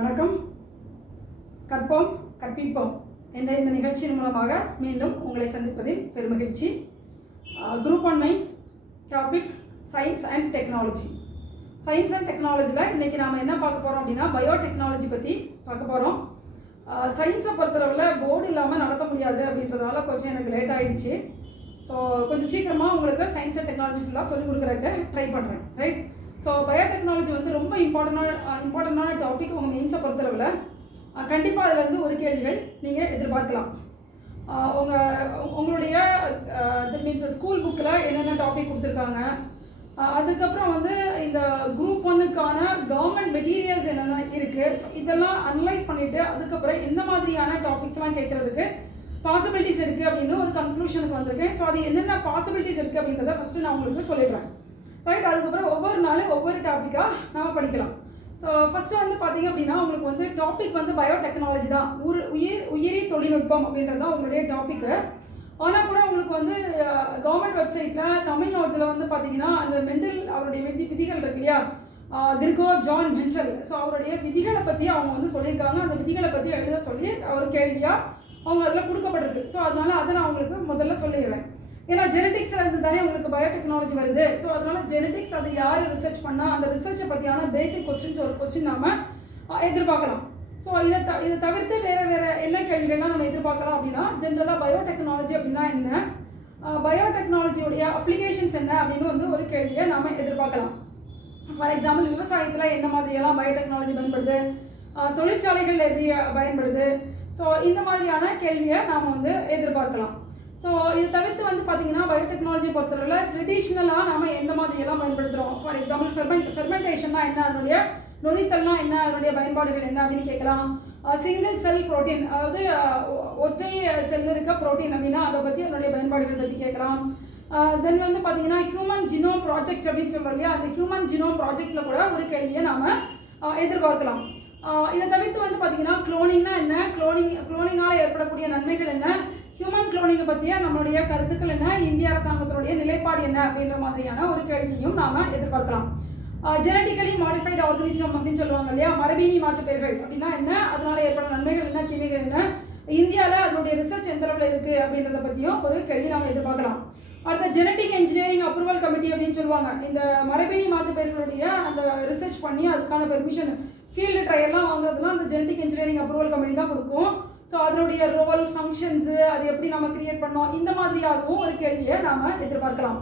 வணக்கம். கற்போம் கற்பிப்போம் என்ற இந்த நிகழ்ச்சியின் மூலமாக மீண்டும் உங்களை சந்திப்பதில் பெருமகிழ்ச்சி. Group 1 mains topic science and technology. Science and டெக்னாலஜியில் இன்றைக்கி நாம் என்ன பார்க்க போகிறோம் அப்படின்னா பயோடெக்னாலஜி பற்றி பார்க்க போகிறோம். சயின்ஸை பொறுத்தளவில் போர்டு இல்லாமல் நடத்த முடியாது அப்படின்றதுனால கொஞ்சம் எனக்கு லேட் ஆகிடுச்சு. ஸோ கொஞ்சம் சீக்கிரமாக உங்களுக்கு சயின்ஸ் அண்ட் டெக்னாலஜி ஃபுல்லாக சொல்லிக் கொடுக்குறதுக்கு ட்ரை பண்ணுறேன். ரைட். ஸோ பயோடெக்னாலஜி வந்து ரொம்ப இம்பார்ட்டண்டான டாபிக். உங்கள் மெயின்ஸை பொறுத்தளவில் கண்டிப்பாக அதிலேருந்து ஒரு கேள்விகள் நீங்கள் எதிர்பார்க்கலாம். உங்களுடைய மீன்ஸ் ஸ்கூல் புக்கில் என்னென்ன டாபிக் கொடுத்துருக்காங்க, அதுக்கப்புறம் வந்து இந்த குரூப் 1க்கான கவர்மெண்ட் மெட்டீரியல்ஸ் என்னென்ன இருக்குது, ஸோ இதெல்லாம் அனலைஸ் பண்ணிவிட்டு அதுக்கப்புறம் எந்த மாதிரியான டாபிக்ஸ்லாம் கேட்குறதுக்கு பாசிபிலிட்டிஸ் இருக்குது அப்படின்னு ஒரு கன்க்ளூஷனுக்கு வந்திருக்கேன். ஸோ அது என்னென்ன பாசிபிலிட்டிஸ் இருக்குது அப்படின்றத ஃபஸ்ட்டு நான் உங்களுக்கு சொல்லிடுறேன். ரைட். அதுக்கப்புறம் ஒவ்வொரு நாளும் ஒவ்வொரு டாப்பிக்காக நம்ம படிக்கலாம். ஸோ ஃபஸ்ட்டு வந்து பார்த்திங்க அப்படின்னா உங்களுக்கு வந்து டாபிக் வந்து பயோடெக்னாலஜி தான், உயிரி தொழில்நுட்பம் அப்படின்றது தான் உங்களுடைய டாப்பிக்கு. ஆனால் கூட உங்களுக்கு வந்து கவர்மெண்ட் வெப்சைட்டில் தமிழ் நோட்ஸில் வந்து பார்த்திங்கன்னா அந்த மெண்டல் அவருடைய விதிகள் இருக்கு இல்லையா, கிரிகோர் ஜான் மெண்டல். ஸோ அவருடைய விதிகளை பற்றி அவங்க வந்து சொல்லியிருக்காங்க. அந்த விதிகளை பற்றி எழுத சொல்லி ஒரு கேள்வியாக அவங்க அதில் கொடுக்கப்பட்டிருக்கு. ஸோ அதனால் அதை நான் உங்களுக்கு முதல்ல சொல்லிடுறேன். ஏன்னா ஜெனட்டிக்ஸில் இருந்து தானே உங்களுக்கு பயோடெக்னாலஜி வருது. ஸோ அதனால் ஜெனட்டிக்ஸ் அது யார் ரிசர்ச் பண்ணால் அந்த ரிசர்ச்சை பற்றியான பேசிக் கொஸ்டின்ஸ் ஒரு கொஸ்டின் நாம் எதிர்பார்க்கலாம். ஸோ இதை தவிர்த்து வேறு என்ன கேள்விகள்லாம் நம்ம எதிர்பார்க்கலாம் அப்படின்னா, ஜென்ரலாக பயோடெக்னாலஜி அப்படின்னா என்ன, பயோடெக்னாலஜியோடைய அப்ளிகேஷன்ஸ் என்ன அப்படின்னு வந்து ஒரு கேள்வியை நாம் எதிர்பார்க்கலாம். ஃபார் எக்ஸாம்பிள் விவசாயத்தில் என்ன மாதிரியெல்லாம் பயோடெக்னாலஜி பயன்படுது, தொழிற்சாலைகள் எப்படி பயன்படுது, ஸோ இந்த மாதிரியான கேள்வியை நாம் வந்து எதிர்பார்க்கலாம். ஸோ இது தவிர்த்து வந்து பார்த்திங்கன்னா பயோடெக்னாலஜி பொறுத்தவரையில் ட்ரெடிஷ்னலாக நம்ம எந்த மாதிரியெல்லாம் பயன்படுத்துகிறோம். ஃபார் எக்ஸாம்பிள் ஃபெர்மெண்டேஷன்னா என்ன, அதனுடைய நொதித்தல்னா என்ன, அதனுடைய பயன்பாடுகள் என்ன அப்படின்னு கேட்கலாம். சிங்கிள் செல் ப்ரோட்டீன், அதாவது ஒற்றை செல் இருக்க ப்ரோட்டீன் அப்படின்னா அதை பற்றி அதனுடைய பயன்பாடுகள் பற்றி கேட்கலாம். தென் வந்து பார்த்திங்கன்னா ஹியூமன் ஜினோம் ப்ராஜெக்ட் அப்படின்னு சொல்கிறோம் இல்லையா, அந்த ஹியூமன் ஜினோம் ப்ராஜெக்டில் கூட ஒரு கேள்வியை நாம் எதிர்பார்க்கலாம். இதை தவிர்த்து வந்து பார்த்திங்கன்னா குளோனிங்னா என்ன, குளோனிங்கால் ஏற்படக்கூடிய நன்மைகள் என்ன, ஹியூமன் குளோனிங்கை பற்றிய நம்மளுடைய கருத்துக்கள் என்ன, இந்திய அரசாங்கத்தினுடைய நிலைப்பாடு என்ன அப்படின்ற மாதிரியான ஒரு கேள்வியும் நாம் எதிர்பார்க்கலாம். ஜெனட்டிக்கலி மாடிஃபைடு ஆர்கனிசம் அப்படின்னு சொல்லுவாங்க இல்லையா, மரபீனி மாற்றுப்பெயர்கள் அப்படின்னா என்ன, அதனால் ஏற்படும் நன்மைகள் என்ன, தீமைகள் என்ன, இந்தியாவில் அதனுடைய ரிசர்ச் எந்த அளவில் இருக்குது அப்படின்றத பற்றியும் ஒரு கேள்வி நாம் எதிர்பார்க்கலாம். அடுத்த ஜெனட்டிக் இன்ஜினியரிங் அப்ரூவல் கமிட்டி அப்படின்னு சொல்லுவாங்க. இந்த மரபணி மாற்றுப்பெயர்களுடைய அந்த ரிசர்ச் பண்ணி அதுக்கான பெர்மிஷன் ஃபீல்டு ட்ரையெல்லாம் வாங்குறதுலாம் அந்த ஜெனட்டிக் இன்ஜினியரிங் அப்ரூவல் கமிட்டி தான் கொடுக்கும். ஸோ அதனுடைய ரோல், ஃபங்க்ஷன்ஸு, அது எப்படி நம்ம கிரியேட் பண்ணோம், இந்த மாதிரியாகவும் ஒரு கேள்வியை நாம் எதிர்பார்க்கலாம்.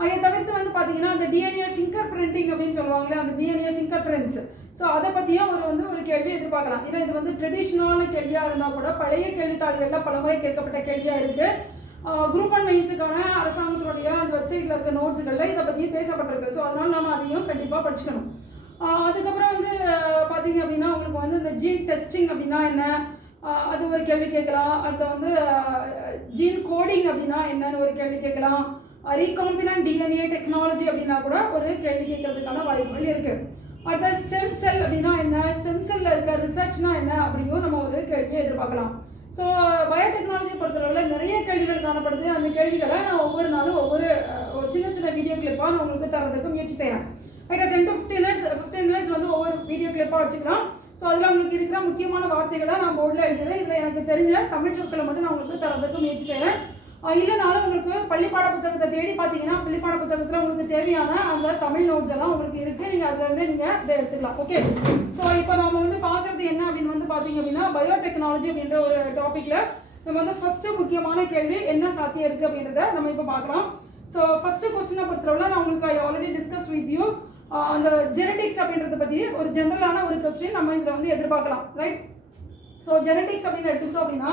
அதை தவிர்த்து வந்து பார்த்திங்கன்னா அந்த டிஎன்ஏ ஃபிங்கர் பிரிண்டிங் அப்படின்னு சொல்லுவாங்களே, அந்த டிஎன்ஏ ஃபிங்கர் பிரிண்ட்ஸ், ஸோ அதை பற்றியும் ஒரு கேள்வி எதிர்பார்க்கலாம். ஏன்னா இது வந்து ட்ரெடிஷ்னலான கேள்வியாக இருந்தால் கூட பழைய கேள்வித்தாள்களில் பலமுறை கேட்கப்பட்ட கேள்வியாக இருக்குது. குரூப் 1 மெயின்ஸுக்கான அரசாங்கத்தினுடைய அந்த வெப்சைட்டில் இருக்க நோட்ஸுகளில் இதை பற்றி பேசப்பட்டிருக்கு. ஸோ அதனால் நம்ம அதையும் கண்டிப்பாக படிச்சுக்கணும். அதுக்கப்புறம் வந்து பார்த்திங்க அப்படின்னா உங்களுக்கு வந்து இந்த ஜீன் டெஸ்டிங் அப்படின்னா என்ன, அது ஒரு கேள்வி கேட்கலாம். அடுத்து வந்து ஜீன் கோடிங் அப்படின்னா என்னன்னு ஒரு கேள்வி கேட்கலாம். ரீகாம்பினன்ட் டிஎன்ஏ டெக்னாலஜி அப்படின்னா கூட ஒரு கேள்வி கேட்கறதுக்கான வாய்ப்புகள் இருக்குது. அடுத்த ஸ்டெம் செல் அப்படின்னா என்ன, ஸ்டெம் செல்லில் இருக்க ரிசர்ச்னா என்ன அப்படியும் நம்ம ஒரு கேள்வியை எதிர்பார்க்கலாம். ஸோ பயோடெக்னாலஜியை பொறுத்தளவில் நிறைய கேள்விகள் காணப்படுது. அந்த கேள்விகளை நான் ஒவ்வொரு நாளும் ஒவ்வொரு சின்ன வீடியோ கிளிப்பாக நான் உங்களுக்கு தரதுக்கு முயற்சி செய்கிறேன். ரைட்டாக 10 to 15 மினிட்ஸ் வந்து ஒவ்வொரு வீடியோ கிளிப்பாக வச்சுக்கலாம். ஸோ அதில் உங்களுக்கு இருக்கிற முக்கியமான வார்த்தைகளை நான் போர்டில் எழுதுகிறேன். இதில் எனக்கு தெரிஞ்ச தமிழ் சொற்களை மட்டும் நான் உங்களுக்கு தரதுக்கு முயற்சி செய்கிறேன். இல்லைனாலும் உங்களுக்கு பள்ளிப்பாட புத்தகத்தை தேடி பார்த்தீங்கன்னா பள்ளிப்பாட புத்தகத்தில் உங்களுக்கு தேவையான அந்த தமிழ் நோட்ஸ் எல்லாம் உங்களுக்கு இருக்குது. நீங்கள் அதிலேருந்து நீங்கள் இதை எடுத்துக்கலாம். ஓகே. ஸோ இப்போ நம்ம வந்து பார்க்குறது என்ன அப்படின்னு வந்து பார்த்தீங்க அப்படின்னா பயோடெக்னாலஜி அப்படின்ற ஒரு டாப்பிக்கில் நம்ம வந்து ஃபஸ்ட்டு முக்கியமான கேள்வி என்ன சாத்தியம் இருக்குது அப்படின்றத நம்ம இப்போ பார்க்கலாம். ஸோ ஃபஸ்ட்டு கொஸ்டினை பொறுத்தளவில் நான் உங்களுக்கு ஆல்ரெடி டிஸ்கஸ் வித் யூ அந்த ஜெனட்டிக்ஸ் அப்படின்றத பற்றி ஒரு ஜென்ரலான ஒரு கொஸ்டின் நம்ம இதில் வந்து எதிர்பார்க்கலாம். ரைட். ஸோ ஜெனட்டிக்ஸ் அப்படின்னு எடுத்துக்கிட்டோம் அப்படின்னா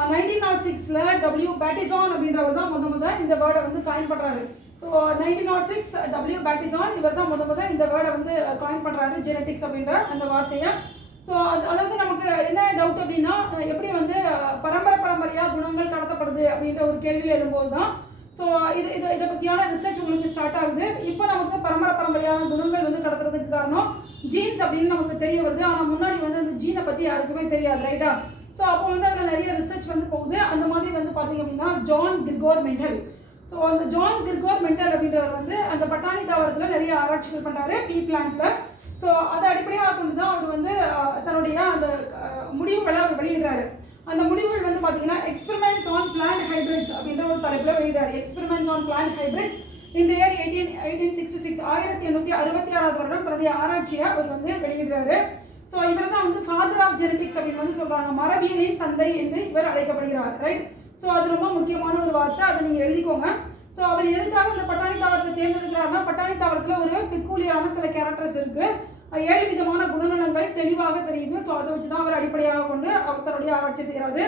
1906 W. பேட்டிசான் அப்படின்றவர் தான் முத இந்த வேர்டை வந்து காயின் பண்ணுறாரு. So 1906 W. பேட்டிசான் இவர் தான் முத இந்த வேர்டை வந்து காயின் பண்ணுறாரு, ஜெனட்டிக்ஸ் அப்படின்ற அந்த வார்த்தையை. ஸோ அதாவது நமக்கு என்ன டவுட் அப்படின்னா, எப்படி வந்து பரம்பரையாக குணங்கள் கடத்தப்படுது அப்படின்ற ஒரு கேள்வி எழும்போது தான் ஸோ இதை பற்றியான ரிசர்ச் உங்களுக்கு ஸ்டார்ட் ஆகுது. இப்போ நமக்கு பரம்பரையான குணங்கள் வந்து கடத்துறதுக்கு காரணம் ஜீன்ஸ் அப்படின்னு நமக்கு தெரிய வருது. ஆனால் முன்னாடி வந்து அந்த ஜீனை பற்றி யாருக்குமே தெரியாது. ரைட்டா. ஸோ அப்போ வந்து அதில் நிறைய ரிசர்ச் வந்து போகுது. அந்த மாதிரி வந்து பார்த்திங்க அப்படின்னா ஜான் கிரிகோர் மெண்டல். ஸோ அந்த ஜான் கிரிகோர் மெண்டல் அப்படின்றவர் வந்து அந்த பட்டாணி தாவரத்தில் நிறைய ஆராய்ச்சிகள் பண்ணுறாரு, பீ பிளான்ட்டில். ஸோ அதை அடிப்படையாக கொண்டு தான் அவர் வந்து தன்னுடைய முடிவுகளை அவர் வெளியிடுறாரு. அந்த முடிவுகள் வந்து பார்த்தீங்கன்னா எக்ஸ்பெரிமெண்ட்ஸ் ஆன் பிளான்ட் ஹைபிரிட்ஸ் அப்படின்ற ஒரு தலைப்பில் வெளியிடுறாரு. எக்ஸ்பெரிமெண்ட்ஸ் ஆன் பிளான்ட் ஹைபிரிட்ஸ் இந்த இயர் 1866 1866 வருடம் தன்னுடைய ஆராய்ச்சியை அவர் வந்து வெளியிடுறாரு. ஸோ இவர் தான் வந்து ஃபாதர் ஆஃப் ஜெனடிக்ஸ் அப்படின்னு வந்து சொல்கிறாங்க. மரபியலின் தந்தை என்று இவர் அழைக்கப்படுகிறார். ரைட். ஸோ அது ரொம்ப முக்கியமான ஒரு வார்த்தை, அதை நீங்கள் எழுதிக்கோங்க. ஸோ அவர் எதுக்காக இந்த பட்டாணி தாவரத்தை தேர்ந்தெடுக்கிறாருன்னா, பட்டாணி தாவரத்தில் ஒரு பெக்கூலியரான சில கேரக்டர்ஸ் இருக்குது. 7 விதமான குணநலங்கள் தெளிவாக தெரியுது. ஸோ அதை வச்சு தான் அவர் அடிப்படையாக கொண்டு அவர் தன்னுடைய ஆராய்ச்சி செய்கிறாரு.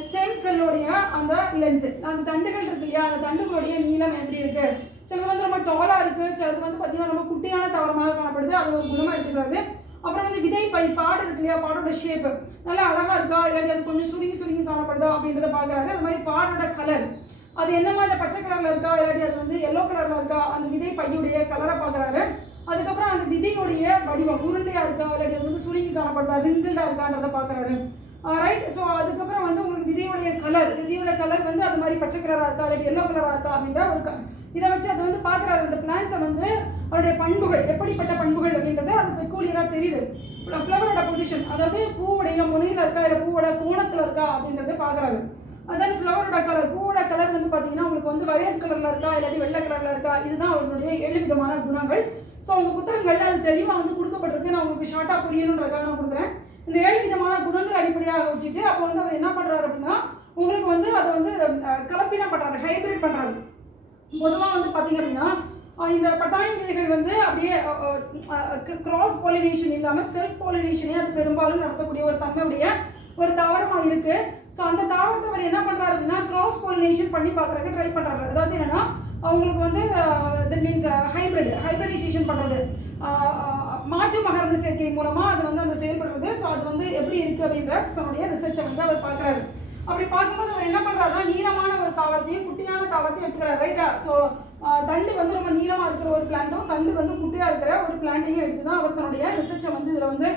ஸ்டெம் செல்லுடைய அந்த லென்த்து, அந்த தண்டுகள் இருக்கு இல்லையா, அந்த தண்டுகளுடைய நீளம் எப்படி இருக்குது, சிலது வந்து ரொம்ப டாலாக இருக்குது, சிலது வந்து பார்த்தீங்கன்னா ரொம்ப குட்டியான தாவரமாக காணப்படுது, அது ஒரு குணமாக எடுத்துக்கிறாரு. அப்புறம் வந்து விதை பை பாடு இருக்கு இல்லையா, பாடோட ஷேப்பு நல்லா அழகாக இருக்கா, இல்லாட்டி அது கொஞ்சம் சுருங்கி காணப்படுதா அப்படின்றத பார்க்குறாரு. அது மாதிரி பாடோட கலர் அது என்ன மாதிரி பச்சை கலரில் இருக்கா, இல்லாட்டி அது வந்து எல்லோ கலரில் இருக்கா, அந்த விதை பையுடைய கலரை பார்க்குறாரு. அதுக்கப்புறம் அந்த விதையுடைய வடிவம் உருண்டையாக இருக்கா, இல்லாட்டி அது வந்து சுருங்கி காணப்படுதா, ரிங்கிள்டாக இருக்கான்றதை பார்க்குறாரு. ரைட். ஸோ அதுக்கப்புறம் வந்து உங்களுக்கு விதையோட கலர் வந்து அது மாதிரி பச்சை கலராக இருக்கா, இல்லாட்டி எல்லோ கலராக இருக்கா அப்படின்ற ஒரு இதை வச்சு அதை வந்து பார்க்குறாரு. அந்த பிளான்ஸை வந்து அவருடைய பண்புகள் எப்படிப்பட்ட பண்புகள் அப்படின்றது அது பெக்கூலியராக தெரியுது. ஃப்ளவரோட பொசிஷன், அதாவது பூவுடைய முனையில் இருக்கா இல்லை பூவோட கோணத்தில் இருக்கா அப்படின்றத பார்க்குறாரு. அதான் ஃப்ளவரோட கலர், பூவோட கலர் வந்து பார்த்தீங்கன்னா உங்களுக்கு வந்து வயலட் கலரில் இருக்கா இல்லாட்டி வெள்ளை கலரில் இருக்கா, இதுதான் அவருடைய 7 விதமான குணங்கள். ஸோ அவங்க புத்தகங்கள்ல அது தெளிவாக வந்து கொடுக்கப்பட்டிருக்கு. நான் உங்களுக்கு ஷார்ட்டாக புரியணுன்றதுக்காக நான் கொடுக்குறேன். இந்த 7 விதமான குணங்கள் அடிப்படையாக வச்சுட்டு அப்போ வந்து அவர் என்ன பண்ணுறாரு அப்படின்னா, உங்களுக்கு வந்து அதை வந்து கலப்பினம் பண்ணுறாரு, ஹைபிரிட் பண்ணுறாரு. பொதுவாக வந்து பார்த்தீங்க அப்படின்னா இந்த பட்டாணி விதைகள் வந்து அப்படியே கிராஸ் பாலினேஷன் இல்லாமல் செல்ஃப் பாலினேஷனே அது பெரும்பாலும் நடத்தக்கூடிய ஒரு தன்மையுடைய ஒரு தாவரமாக இருக்குது. ஸோ அந்த தாவரத்தை அவர் என்ன பண்ணுறாரு அப்படின்னா கிராஸ் பாலினேஷன் பண்ணி பார்க்குறதுக்கு ட்ரை பண்ணுறாரு. அதாவது என்னென்னா அவங்களுக்கு வந்து தட் மீன்ஸ் ஹைபிரிடைசேஷன் பண்ணுறது, மாற்று மகரந்த சேர்க்கை மூலமாக அது வந்து அந்த செயல்படுறது. ஸோ அது வந்து எப்படி இருக்குது அப்படின்ற தன்னுடைய ரிசர்ச்சை வந்து அவர் பார்க்குறாரு. அப்படி பார்க்கும்போது அவர் என்ன பண்ணுறாருன்னா நீளமான ஒரு தாவரத்தையும் குட்டியான தாவரத்தையும் எடுத்துக்கிறார். ரைட்டா. ஸோ தண்டு வந்து ரொம்ப நீளமாக இருக்கிற ஒரு பிளான்ட்டும் தண்டு வந்து குட்டியாக இருக்கிற ஒரு பிளான்ட்டையும் எடுத்து தான் அவர் தன்னுடைய ரிசர்ச்சை வந்து இதில் வந்து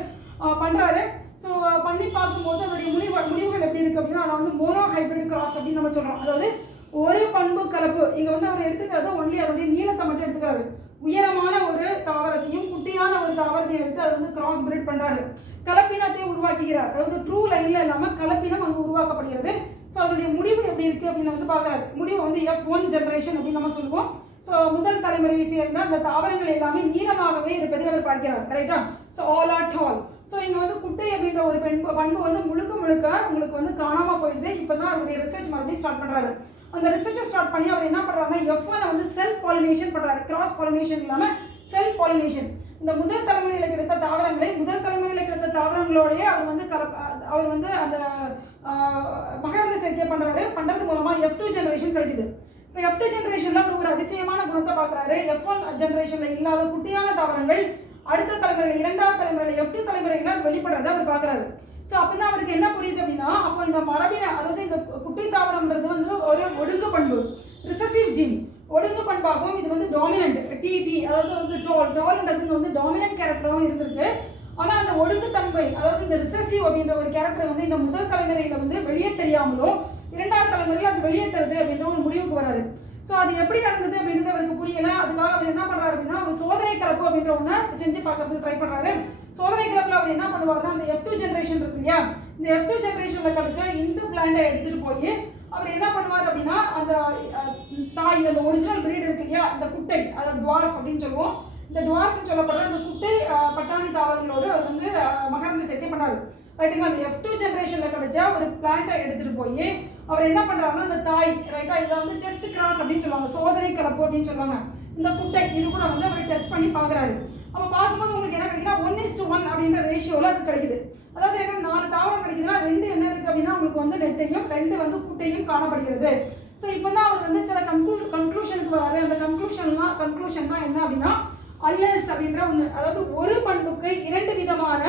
பண்ணுறாரு. ஸோ பண்ணி பார்க்கும்போது அவருடைய முடிவுகள் எப்படி இருக்குது அப்படின்னா, அதை வந்து மோனோ ஹைபிரிட் கிராஸ் அப்படின்னு நம்ம சொல்கிறோம். அதாவது ஒரு பண்பு கலப்பு. இங்கே வந்து அவர் எடுத்துக்கிறது ஒன்லி அதோடைய நீளத்தை மட்டும் எடுத்துக்கிறாரு. உயரமான ஒரு தாவரத்தையும் குட்டியான ஒரு தாவரத்தையும் எடுத்து அதை வந்து கிராஸ் பிரிட் பண்ணுறாரு. கலப்பினத்தை உருவாக்குகிறார். அதாவது ட்ரூ லைனில் இல்லாமல் கலப்பினம் அங்கே உருவாக்கப்படுகிறது. ஸோ அதனுடைய முடிவு எப்படி இருக்குது அப்படின்னு வந்து பார்க்குறாரு. முடிவு வந்து F1 ஜென்ரேஷன் அப்படின்னு நம்ம சொல்லுவோம். ஸோ முதல் தலைமுறையை சேர்ந்த அந்த தாவரங்கள் எல்லாமே நீளமாகவே இருப்பதை அவர் பார்க்கிறார். ரைட்டா. ஸோ ஆல் ஆர் டால். ஸோ இங்கே வந்து குட்டை அப்படின்ற ஒரு பண்பு வந்து முழுக்க உங்களுக்கு வந்து காணாமல் போயிடுது. இப்போ தான் அவருடைய ரிசர்ச் மறுபடியும் ஸ்டார்ட் பண்ணுறாரு. அந்த ரிசர்ச்சை ஸ்டார்ட் பண்ணி அவர் என்ன பண்ணுறாருன்னா F1 வந்து செல்ஃப் பாலினேஷன் பண்ணுறாரு. கிராஸ் பாலினேஷன் இல்லாமல் செல்ஃப் பாலினேஷன். இந்த முதல் தலைமுறையில் கிடைத்த தாவரங்களோடைய அவர் வந்து அந்த மகரந்த சேர்க்கை பண்ணுறது மூலமாக F2 ஜென்ரேஷன் கிடைக்குது. இப்போ F2 ஜென்ரேஷனில் அவர் ஒரு அதிசயமான குணத்தை பார்க்குறாரு. F1 ஜென்ரேஷனில் இல்லாத குட்டியான தாவரங்கள் அடுத்த தலைமுறையில் 2வது தலைமுறையில் F2 தலைமுறையில் அது வெளிப்படுறதை அவர் பார்க்குறாரு. ஸோ அப்போ தான் அவருக்கு என்ன புரியுது அப்படின்னா, அப்போ இந்த மரபின அதாவது இந்த குட்டி தாவரம்ன்றது வந்து ஒரு ஒடுங்கு பண்பு, ரிசசிவ் ஜீன் ஒடுங்கு பண்பாகவும், இது வந்து டாமினன்ட் டிடி அதாவது வந்து டால்ன்றது வந்து டாமினன்ட் கேரக்டராகவும் இருந்திருக்கு. ஆனால் அந்த ஒடுங்குத்தன்மை அதாவது இந்த ரிசசிவ் அப்படின்ற ஒரு கேரக்டர் வந்து இந்த முதல் தலைமுறையில் வந்து வெளியே தெரியாமலோ 2வது தலைமுறையில் அது வெளியே தருது அப்படின்ற ஒரு முடிவுக்கு வராரு. ஸோ அது எப்படி நடந்தது அப்படின்றது அவருக்கு புரியல. அதுக்காக அவர் என்ன பண்ணுறாரு அப்படின்னா ஒரு சோதனை கலப்பு அப்படின்ற ஒன்று செஞ்சு பார்க்கறதுக்கு ட்ரை பண்ணுறாரு. சோதனை கலப்பில் அவர் என்ன பண்ணுவார்னா அந்த F2 ஜென்ரேஷன் இருக்கு இல்லையா, இந்த F2 ஜென்ரேஷனில் கிடைச்ச இந்த பிளான்ட்டை எடுத்துகிட்டு போய் அவர் என்ன பண்ணுவார் அப்படின்னா அந்த தாய் அந்த ஒரிஜினல் பிரீடு இருக்கு இல்லையா, இந்த குட்டை அதாவது டுவார்ஃப் அப்படின்னு சொல்லுவோம். இந்த டுவார்ஃப்னு சொல்லப்படுற அந்த குட்டை பட்டாணி தாவரங்களோடு அவர் வந்து மகரந்த சேர்க்கை பண்ணார். ரைட்டுங்களா. அந்த F2 ஜென்ரேஷனில் கிடைச்ச ஒரு பிளான்ட்டை எடுத்துகிட்டு போய் அவர் என்ன பண்ணுறாருன்னா அந்த தாய் ரைட்டா இதை வந்து டெஸ்ட் கிராஸ் அப்படின்னு சொல்லுவாங்க, சோதனை கலப்பு அப்படின்னு சொல்லுவாங்க. இந்த குட்டை இது கூட வந்து அவர் டெஸ்ட் பண்ணி பார்க்குறாரு. அப்போ பார்க்கும்போது உங்களுக்கு என்ன கிடைக்குன்னா 1:1 அப்படின்ற ரேஷியோவில் அது கிடைக்குது. அதாவது என்ன 4 தாவரம் கிடைக்குதுன்னா 2 என்ன இருக்குது அப்படின்னா உங்களுக்கு வந்து நெட்டையும் 2 வந்து குட்டையும் காணப்படுகிறது. ஸோ இப்போ தான் அவர் வந்து சில கன்க்ளூஷனுக்கு வராது. அந்த கன்க்ளூஷன் தான் என்ன அப்படின்னா அல்லல்ஸ் அப்படின்ற ஒன்று, அதாவது ஒரு பண்புக்கு 2 விதமான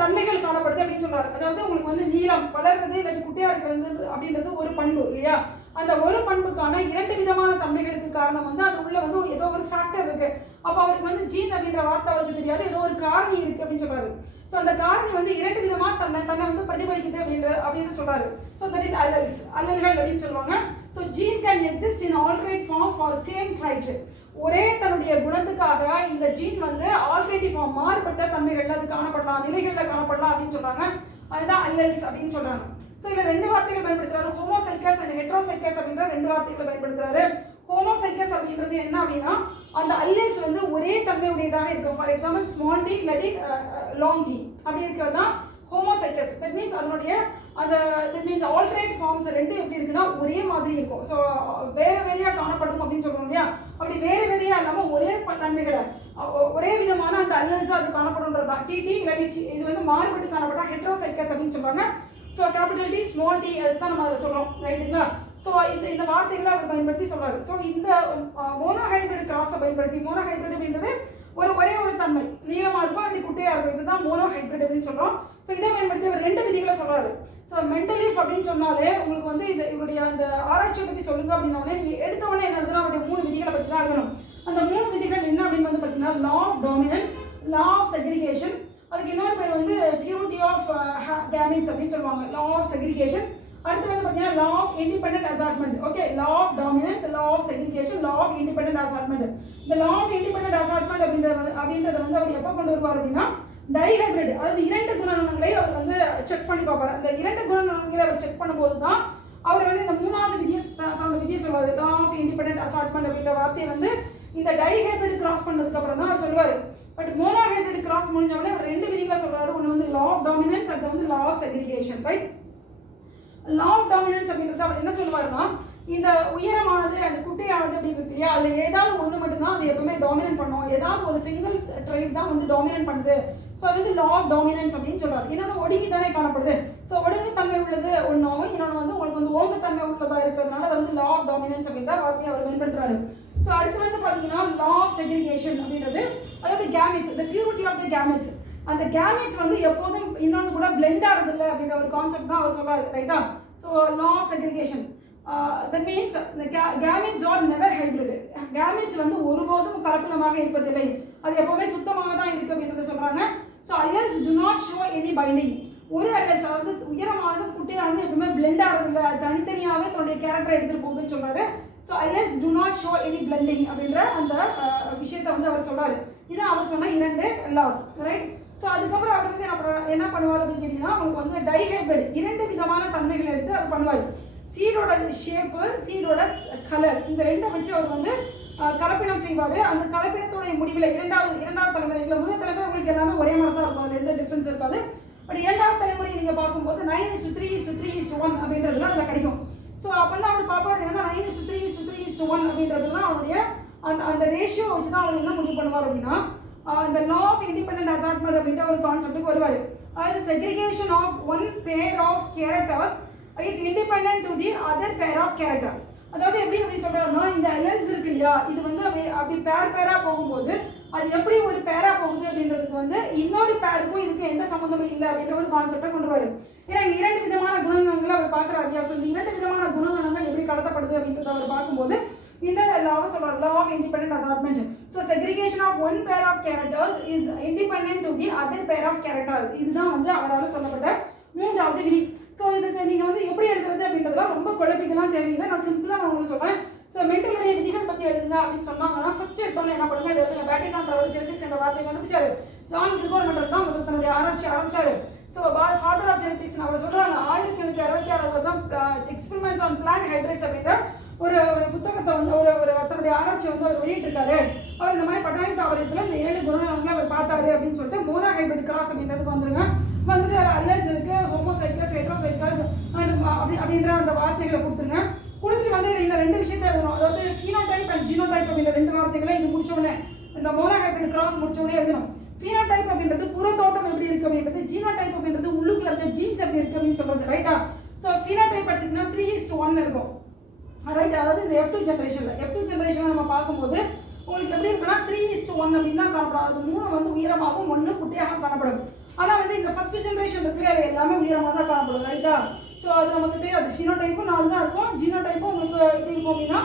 தன்மைகள் காணப்படுது அப்படின்னு சொல்றாரு. அதாவது உங்களுக்கு வந்து நீளம் வளர்றது இல்லாட்டி குட்டியா இருக்கிறது அப்படின்றது ஒரு பண்பு இல்லையா, அந்த ஒரு பண்புக்கான 2 விதமான தன்மைகளுக்கு காரணம் வந்து அது உள்ள வந்து ஏதோ ஒரு ஃபேக்டர் இருக்கு. அப்போ அவருக்கு வந்து ஜீன் அப்படின்ற வார்த்தை அவருக்கு தெரியாது, ஏதோ ஒரு காரணி இருக்கு அப்படின்னு சொல்றாரு. ஸோ அந்த காரணி வந்து 2 விதமா தன்னை வந்து பிரதிபலிக்குது அப்படின்னு சொல்றாரு. ஸோ தட் இஸ் அல்லல்கள் அப்படின்னு சொல்லுவாங்க. So gene can exist in alternate form for same trait. ஒரே தன்னுடைய குணத்துக்காக இந்த ஜீன் வந்து ஆல்டர்னேட்டிவ் ஃபார்ம் மாறுபட்ட தன்மைகள்ல அது காணப்படலாம், நிலைகளில் காணப்படலாம் அப்படின்னு சொல்றாங்க. அதுதான் அல்லெல்ஸ் அப்படின்னு சொல்றாங்க. ஸோ இதில் ரெண்டு வார்த்தைகள் பயன்படுத்துறாரு, ஹோமோசைக்கஸ் அண்ட் ஹெட்ரோசைக்கஸ் அப்படின்ற ரெண்டு வார்த்தைகளை பயன்படுத்துறாரு. ஹோமோசைக்கஸ் அப்படின்றது என்ன அப்படின்னா அந்த அல்லெல்ஸ் வந்து ஒரே தன்மை உடையதாக இருக்கும். ஃபார் எக்ஸாம்பிள் ஸ்மால் டி இல்லாட்டி லாங் டி அப்படி இருக்கிறது தான் ஹோமோசைக்கஸ். தட் மீன்ஸ் அதனுடைய அந்த தட் மீன்ஸ் ஆல்டர்னேட் ஃபார்ம்ஸ் ரெண்டு எப்படி இருக்குன்னா ஒரே மாதிரி இருக்கும். ஸோ வேற வேறையாக காணப்படும் அப்படின்னு சொல்றோம் இல்லையா, அப்படி வேற வேறையாக இல்லாமல் ஒரே தன்மைகளை ஒரே விதமான அந்த அல்லல்ஸாக அது காணப்படும்ன்றது தான் டிடி இல்லாட்டி இது வந்து மாறுபட்டு காணப்பட்டா ஹெட்ரோசைக்கஸ் அப்படின்னு சொல்லுவாங்க. So capital T small T அதுதான் நம்ம அதை சொல்கிறோம், ரைட்டுங்களா. ஸோ இந்த வார்த்தைகளை அவர் பயன்படுத்தி சொல்றாரு. ஸோ இந்த மோனோஹைபிரிட் கிராஸை பயன்படுத்தி, மோனோஹைபிரிட் அப்படின்றது ஒரே ஒரு தன்மை நீளமாக இருக்கும் அப்படி குட்டையாக இருக்கும், இதுதான் மோனோஹைபிரிட் அப்படின்னு சொல்கிறோம். ஸோ இதை பயன்படுத்தி அவர் ரெண்டு விதிகளை சொல்றாரு. ஸோ மென்டல் லீஃப் அப்படின்னு சொன்னாலே உங்களுக்கு வந்து இவருடைய அந்த ஆராய்ச்சியை பற்றி சொல்லுங்க அப்படின்னோடனே நீங்கள் எடுத்த உடனே என்ன எழுதுனா அவருடைய 3 விதிகளை பற்றி தான் எழுதணும். அந்த 3 விதிகள் என்ன அப்படின்னு வந்து பார்த்தீங்கன்னா law of dominance, law of segregation, அதுக்கு இன்னொரு பேர் வந்து பியூரிட்டி ஆஃப் கேமிட்ஸ் அப்படின்னு சொல்லுவாங்க, லா ஆஃப் செக்ரிகேஷன். அடுத்து வந்து பார்த்தீங்கன்னா law of independent assortment. Okay, law of dominance, law of segregation, law of independent assortment. இந்த லா ஆஃப் இண்டிபெண்டன்ட் அசார்ட்மெண்ட் அப்படின்றத வந்து அவர் எப்போ கொண்டு வருவார் அப்படின்னா டைஹைபிரிட், அதாவது 2 குணநலன்களை அவர் வந்து செக் பண்ணி பார்ப்பார். அந்த 2 குணநலன்களை அவர் செக் பண்ணும்போது தான் அவர் வந்து இந்த 3வது விதியை தன்னோட விதியை சொல்வார். லா ஆஃப் இண்டிபெண்டன்ட் அசார்ட்மெண்ட் அப்படின்ற வார்த்தையை வந்து இந்த டைஹைபிரிட் கிராஸ் பண்ணதுக்கு அப்புறம் தான் அவர் சொல்லுவார். பட் மோனோஹைபிரிட் கிராஸ் முடிஞ்சவொடனே அவர் 2 விதிகளை சொல்றாரு. ஒன்று வந்து லா ஆஃப் டாமினன்ஸ், அது வந்து law of segregation, right. Law of dominance அப்படின்றது அவர் என்ன சொல்லுவாருன்னா இந்த உயரமானது அந்த குட்டையானது அப்படின்னு இருக்கு இல்லையா, அதில் ஏதாவது ஒன்று மட்டும்தான் அது எப்பவுமே டாமினன்ட் பண்ணும், ஏதாவது ஒரு சிங்கிள் ட்ரைட் தான் வந்து டாமினன்ட் பண்ணுது. ஸோ அது வந்து லா ஆஃப் டாமினன்ஸ் அப்படின்னு சொல்றாரு. இன்னொன்று ஒடுங்கி தானே காணப்படுது. ஸோ ஒடுங்குத்தன்மை உள்ளது ஒன்றாவும் இன்னொன்று வந்து உங்களுக்கு வந்து ஓங்குத்தன்மை உள்ளதாக இருக்கிறதுனால அதை வந்து லா ஆஃப் டாமினன்ஸ் அப்படின்ற வார்த்தையை அவர் பயன்படுத்துறாரு. ஸோ அடுத்து வந்து பார்த்தீங்கன்னா லா ஆஃப் செக்ரிகேஷன் அப்படின்றது அதாவது கேமிட்ஸ், இந்த பியூரிட்டி ஆஃப் த கேமிட்ஸ். அந்த கேமிட்ஸ் வந்து எப்போதும் இன்னொன்று கூட பிளெண்ட் ஆகிறதில்லை அப்படின்ற ஒரு கான்செப்ட் தான் அவர் சொல்றாரு, ரைட்டா. So law of segregation that means the gametes are never hybrid. Gametes வந்து ஒருபோதும் கலப்பினமாக இருப்பதில்லை, அது எப்பவுமே சுத்தமாக தான் இருக்கு அப்படின்றத சொல்றாங்க. So alleles do not show any binding. ஒரு alleles அதாவது உயரமானது குட்டையானது எப்பவுமே பிளெண்ட் ஆகிறதில்லை, அது தனித்தனியாகவே தன்னுடைய கேரக்டர் எடுத்துட்டு போகுதுன்னு சொல்றாரு. So alleles do not show any blending அப்படின்ற அந்த விஷயத்தை வந்து அவர் சொல்றாரு. இது அவர் சொன்ன 2 லாஸ், ரைட். ஸோ அதுக்கப்புறம் அவர் வந்து என்ன பண்ணுவார் அப்படின்னு கேட்டீங்கன்னா உங்களுக்கு வந்து டைஹைபிரிட் 2 விதமான தன்மைகளை எடுத்து அது பண்ணுவார். சீடோட ஷேப்பு, சீடோட கலர், இந்த 2 வச்சு அவர் வந்து கலப்பினம் செய்வார். அந்த கலப்பினத்தோடைய முடிவில் இரண்டாவது தலைமுறையில் முதல் தலைமுறை உங்களுக்கு எல்லாமே ஒரே மாதிரி தான் இருக்கும், அதில் எந்த டிஃப்ரென்ஸ் இருக்காது. பட் 2வது தலைமுறை நீங்கள் பார்க்கும்போது 9:3:3:1 அப்படின்றதுலாம் அதில் கிடைக்கும். ஸோ அப்போ தான் அவர் பார்ப்பார் என்னன்னா 9:3:3:1 அப்படின்றதுலாம் அவருடைய அந்த ரேஷியோ வச்சு தான் அவர் என்ன முடிவு பண்ணுவார் அப்படின்னா இந்த லா ஆஃப் இண்டிபெண்டன்ட் அசார்ட்மெண்ட் அப்படின்ற ஒரு கான்செப்ட்டுக்கு வருவார். அதாவது segregation of one pair of characters is independent to the other pair of character. அதாவது எப்படி சொல்றாருன்னா இந்த alleles இருக்கு இல்லையா, இது வந்து அப்படி பேரா போகும்போது அது எப்படி ஒரு பேரா போகுது அப்படின்றதுக்கு வந்து இன்னொரு பேருக்கும் இதுக்கு எந்த சம்பந்தமும் இல்லை அப்படின்ற ஒரு கான்செப்டை கொண்டு வரும். ஏன்னா 2 விதமான குணநலன்களை அவர் பார்க்குறாரு இல்லையா. ஸோ 2 விதமான குணநலன்கள் எப்படி கடத்தப்படுது அப்படின்றத அவர் பார்க்கும்போது இந்த லாவை சொல்றாரு, law of independent assortment. So segregation of one pair of characters is independent to the other pair of characters. இதுதான் வந்து அவரால் சொல்லப்பட்ட 3வது விதி. ஸோ இதுக்கு நீங்கள் வந்து எப்படி எழுதுறது அப்படின்றதுலாம் ரொம்ப குழப்பிக்கலாம் தேவையில்லை, நான் சிம்பிளாக உங்களுக்கு சொல்கிறேன். ஸோ மென்டலுடைய விதிகள் பற்றி எழுதுங்க அப்படின்னு சொன்னாங்கன்னா ஃபர்ஸ்ட் எடுத்தோம்னா என்ன பண்ணுங்க, இதை வந்து பேட்டிசான் ஜெனடிக்ஸ் என்ற வார்த்தையை கண்டுபிடிச்சாரு. ஜான் கிரிகோர் மெண்டல் தான் முதல் தன்னுடைய ஆரம்பிச்சாரு. ஸோ ஃபாதர் ஆஃப் ஜெனடிக்ஸ் அவர் சொல்கிறாங்க 1766 தான் எக்ஸ்பெரிமெண்ட்ஸ் ஆன் பிளான்ட் ஹைபிரிட்ஸ் அப்படின்ற ஒரு புத்தகத்தை வந்து ஒரு தன்னுடைய ஆராய்ச்சி வந்து அவர் வெளியிட்டிருக்காரு. அவர் இந்த மாதிரி பட்டாணி தாவரத்தில் இந்த 7 குணநலன்களை அவர் பார்த்தாரு அப்படின்னு சொல்லிட்டு மோனோஹைபிரிட் கிராஸ் அப்படின்றதுக்கு வந்துருங்க. வந்துட்டு அல்லெல்ஸ் இருக்கு, ஹோமோசைக்கஸ், ஹெட்ரோசைக்கஸ் அப்படின்ற அந்த வார்த்தைகளை கொடுத்துருங்க. கொடுத்துட்டு வந்து இந்த 2 விஷயத்தை எழுதணும். அதாவது ஃபீனோடைப் அண்ட் ஜீனோடைப் அப்படின்ற 2 வார்த்தைகளை இது முடிச்ச உடனே இந்த மோனோஹைபிரிட் கிராஸ் முடிச்ச உடனே எழுதணும். ஃபீனோடைப் அப்படின்றது புறத்தோட்டம் எப்படி இருக்கு அப்படின்றது, ஜீனோடைப் அப்படின்றது உள்ளுக்குள்ள இருக்க ஜீன்ஸ் எப்படி இருக்கு அப்படின்னு சொல்றது, ரைட்டா. ஸோ ஃபீனோடைப் எடுத்தீங்கன்னா 3:1 இருக்கும், ரைட். அதாவது இந்த F2 ஜென்ரேஷன் நம்ம பார்க்கும்போது உங்களுக்கு எப்படி இருக்குன்னா 3:1 அப்படின்னு தான் காணப்படும். அது 3 வந்து உயரமாகவும் 1 குட்டையாக காணப்படும். ஆனால் வந்து இந்த ஃபர்ஸ்ட் ஜென்ரேஷன் இருக்குல்ல அது எல்லாமே உயரமாக தான் காணப்படும், ரைட்டா. ஸோ அது நமக்கு தெரியாது. ஃபீனோடைப்பும் 4 தான் இருக்கும், ஜீனோடைப்பும் உங்களுக்கு எப்படி இருக்கும் அப்படின்னா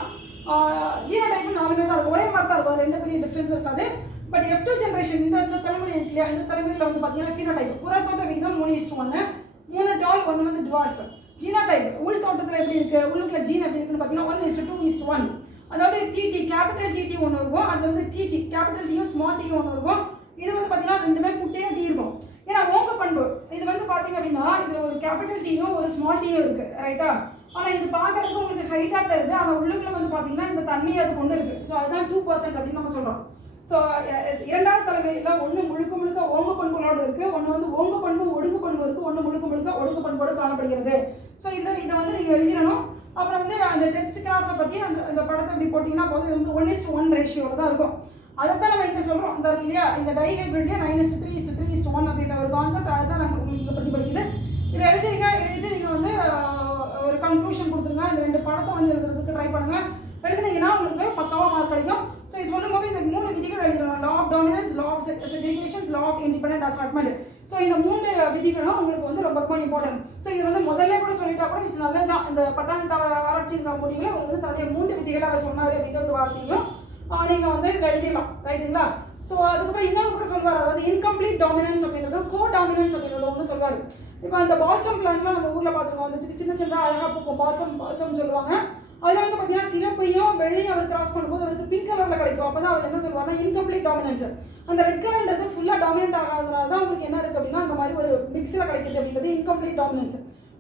ஜீனோடைப்பும் 4மே தான் இருக்கும், ஒரே மாதிரி தான் இருக்கும், 2 பெரிய டிஃப்ரென்ஸ் இருக்காது. பட் F2 ஜென்ரேஷன் இந்த தலைமுறை இருக்கு இல்லையா, இந்த தலைமுறையில் வந்து பார்த்தீங்கன்னா ஃபீனோடைப் புறத்தோட்ட விகிதம் 3:1, 3 டால் 1 வந்து டுவார்ஃப். ஜீனோடைப் உள் தோட்டத்தில் எப்படி இருக்கு, உள்ளுக்குள்ள ஜீன் எப்படி இருக்குன்னு பார்த்தீங்கன்னா 1:2:1. அதாவது டிடி கேபிட்டல் டிடி ஒன்று இருக்கும், அது வந்து டிடி கேபிட்டல் டியும் ஸ்மால் டியும் ஒன்று இருக்கும். இது வந்து பார்த்தீங்கன்னா 2மே குட்டையாக டி இருக்கும். ஏன்னா ஓங்க பண்பு இது வந்து பார்த்தீங்க அப்படின்னா கேபிட்டல் டீயும் ஒரு ஸ்மால் டீயும் இருக்குது, ரைட்டா? ஆனால் இது பார்க்குறதுக்கு உங்களுக்கு ஹைட்டாக தருது, ஆனால் உள்ளுக்குள்ள வந்து பார்த்தீங்கன்னா இந்த தன்மையை அது கொண்டு இருக்குது. ஸோ அதுதான் 2% அப்படின்னு நம்ம சொல்கிறோம். ஸோ இரண்டாவது தலைமையில் ஒன்று முழுக்க முழுக்க ஓங்கு பண்புகளோடு இருக்குது, ஒன்று வந்து ஓங்கு பண்பு ஒடுங்கு பண்பு இருக்குது, ஒன்று முழுக்க முழுக்க ஒடுங்கு பண்போடு காணப்படுகிறது. ஸோ இதை வந்து நீங்கள் எழுதிடணும். அப்புறம் வந்து அந்த டெஸ்ட் கிளாஸை பற்றி அந்த படத்தை இப்படி போட்டிங்கன்னா போது வந்து 1:1 ரேஷியோவில் தான் இருக்கும். அதைத்தான் நம்ம இங்கே சொல்கிறோம். இந்த இல்லையா இந்த டைஹைப்ரிட்லேயே 9:3:3:1 அப்படின்ற ஒரு கான்செப்ட் அதுதான் நம்ம உங்களுக்கு பிரதிபலிக்குது. இதை எழுதிட்டு நீங்கள் வந்து ஒரு கன்க்ளூஷன் கொடுத்துருங்க. இந்த 2 படத்தை வந்து எழுதுறதுக்கு ட்ரை பண்ணுங்கள். எழுதுனீங்கன்னா உங்களுக்கு பக்காவாக மார்க் கிடைக்கும். ஸோ இது சொல்லும்போது இந்த 3 விதிகள் எழுதிடணும். Law of dominance, law of segregations, law of independent assortment. So இந்த 3 விதிகளும் உங்களுக்கு வந்து ரொம்ப ரொம்ப இம்பார்ட்டன்ட். ஸோ இது வந்து முதல்ல கூட சொல்லிட்டா கூட இது நல்லதுதான். இந்த பட்டாணி ஆராய்ச்சி முடிவில் அவர் வந்து தன்னுடைய 3 விதிகளை அவர் சொன்னார் அப்படின்ற ஒரு வார்த்தையும் நீங்கள் வந்து எழுதிடலாம், ரைட்டுங்களா? ஸோ அதுக்கப்புறம் இன்னொன்று கூட சொல்வார், அதாவது இன்கம்ப்ளீட் டாமினன்ஸ் அப்படின்றது, கோ டாமினன்ஸ் அப்படின்றது ஒன்று சொல்வார். இப்போ அந்த பால்சம் பிளான்ட்லாம் நம்ம ஊரில் பார்த்துருக்கோம், அந்த சின்ன சின்ன அழகாக பூக்கும் பால்சம்னு சொல்லுவாங்க. அதில் வந்து பார்த்தீங்கன்னா சிவப்பையும் வெள்ளையும் அவர் கிராஸ் பண்ணும்போது அவருக்கு பிங்க் கலரில் கிடைக்கும். அப்போ தான் அவர் என்ன சொல்லுவார்னா இன்கம்ப்ளீட் டாமினன்ஸ். அந்த ரெட் கலர்ன்றது ஃபுல்லாக டாமினன்ட் ஆகாதனால தான் உங்களுக்கு என்ன இருக்குது அப்படின்னா அந்த மாதிரி ஒரு மிக்ஸில் கிடைக்குது அப்படின்றது இன்கம்ப்ளீட் டாமினன்ஸ்.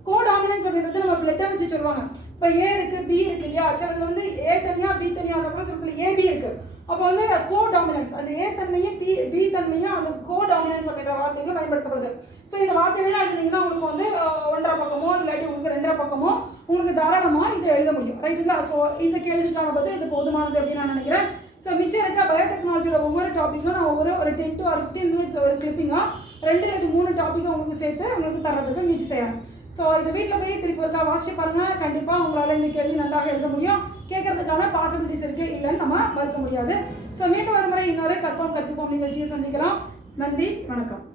கோ டாமினன்ஸ் அப்படின்றது நம்ம பிளட்டை வச்சு சொல்லுவாங்க. இப்போ ஏ இருக்குது, பி இருக்குது இல்லையா? சிலது வந்து ஏ தனியாக பி தனியாக அந்த கூட சொல்லி ஏபி இருக்குது. அப்போ வந்து கோ டாமினன்ஸ், அந்த ஏ தன்மையும் பி தன்மையும் அந்த கோ டாமினன்ஸ் அப்படின்ற வார்த்தைகள் பயன்படுத்தப்படுது. ஸோ இந்த வார்த்தைகள்லாம் எழுதினீங்கன்னா உங்களுக்கு வந்து 1.5 பக்கமோ இல்லாட்டி உங்களுக்கு 2.5 பக்கமோ உங்களுக்கு தாராளமாக இதை எழுத முடியும், ரைட்டுங்களா? ஸோ இந்த கேள்விக்கான பதில் இது போதுமானது அப்படின்னு நான் நினைக்கிறேன். ஸோ மிச்சம் இருக்க பயோடெக்னாலஜியோட ஒவ்வொரு டாப்பிக்கும் நான் ஒரு 10 to 15 minutes ஒரு கிளிப்பிங்காக 2-3 டாப்பிக்கை உங்களுக்கு சேர்த்து உங்களுக்கு தர்றதுக்கு முயற்சி செய்கிறேன். ஸோ இதை வீட்டில் போய் திருப்பி ஒருக்கா வாசிச்சு பாருங்கள். கண்டிப்பாக உங்களால் இந்த கேள்வி நன்றாக எழுத முடியும். கேட்கறதுக்கான பாசிபிலிட்டிஸ் இருக்குது, இல்லைன்னு நம்ம மறுக்க முடியாது. ஸோ மீண்டும் ஒரு முறை இன்னொரு கற்போம் கற்பிப்போம் நிகழ்ச்சியை சந்திக்கலாம். நன்றி, வணக்கம்.